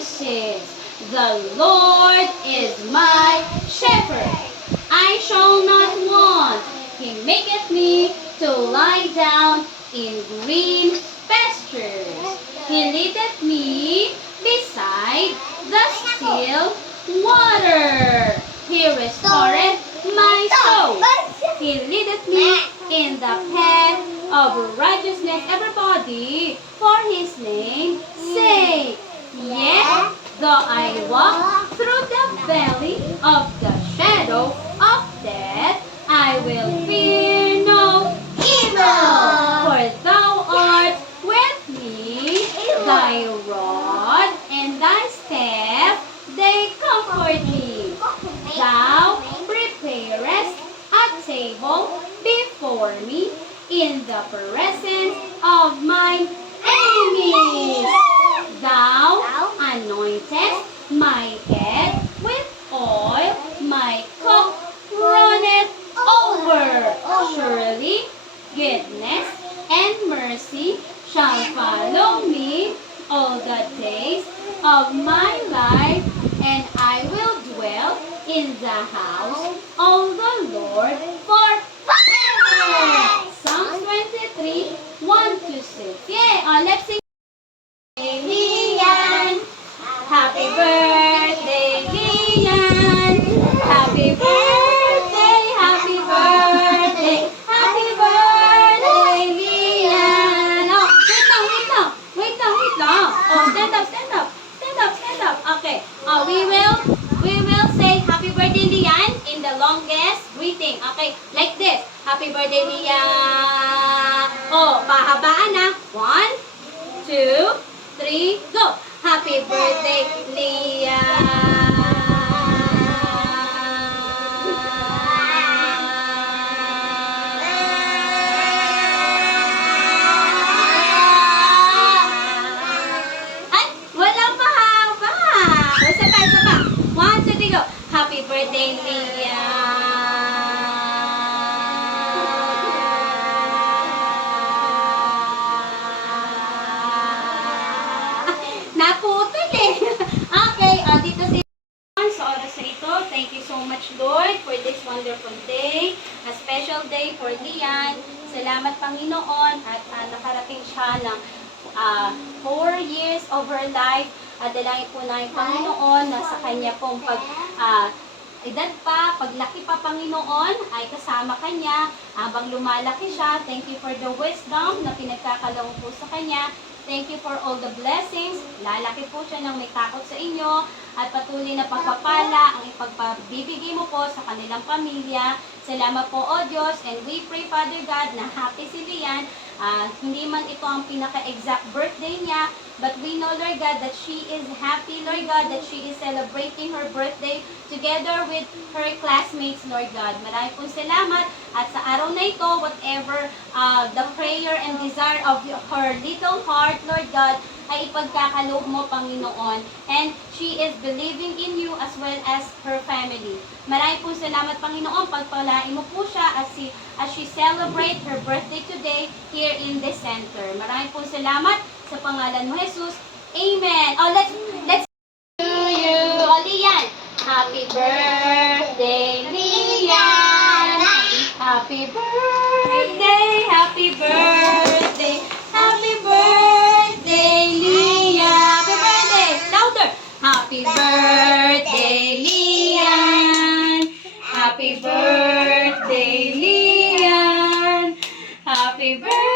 promises. The Lord is my shepherd. I shall not want. He maketh me to lie down in green pastures. He leadeth me beside the still water. He restoreth my soul. He leadeth me in the path of righteousness. Everybody, for His name's sake. Yet, though I walk through the valley of the shadow of death, I will fear no evil. For Thou art with me, Thy rod and Thy staff, they comfort me. Thou preparest a table before me in the presence of mine enemies. Thou anointest my head with oil, my cup runneth over. Surely goodness and mercy shall follow me all the days of my life, and I will dwell in the house of the Lord forever. Psalms 23, 1-6. Yay! Let's sing. Lian, happy birthday, Lian. Happy birthday, happy birthday, happy birthday, Lian. Oh, wait lang. Oh, stand up. Okay. We will say happy birthday, Lian, in the longest greeting. Okay, like this. Happy birthday, Lian. Oh, pahabaan na. 1, 2, 3, go! Happy birthday, Ay, walang mahaba. Isa pa. 1, 2, 3, go! Happy birthday, naputol eh. Okay, dito si sa oras na ito. Thank you so much, Lord, for this wonderful day. A special day for Lian. Salamat, Panginoon, at nakarating siya ng 4 years of her life. At dalangin po namin, Panginoon, na sa kanya pong edad pa, paglaki pa, Panginoon, ay kasama kanya habang lumalaki siya. Thank you for the wisdom na pinagkakaloob po sa kanya. Thank you for all the blessings. Lalaki po siya ng may takot sa inyo at patuloy na pagpapala ang ipagpabibigay mo po sa kanilang pamilya. Salamat po, O Diyos, and we pray, Father God, na happy si Lian. Hindi man ito ang pinaka-exact birthday niya, but we know, Lord God, that she is happy, Lord God, that she is celebrating her birthday together with her classmates, Lord God. Maraming pong salamat. At sa araw na ito, whatever the prayer and desire of her little heart, Lord God, ay ipagkakaloob mo, Panginoon. And she is believing in you as well as her family. Maraming pong salamat, Panginoon. Pagpalain mo po siya as she celebrate her birthday today here in this center. Maraming pong salamat sa pangalan mo, Jesus. Amen. Oh, let's to you. Oh, Lian. Happy birthday, Lian. Happy birthday, happy birthday, happy birthday, Lian. Happy birthday. Louder. Happy birthday, Lian. Happy birthday, Lian. Happy birthday.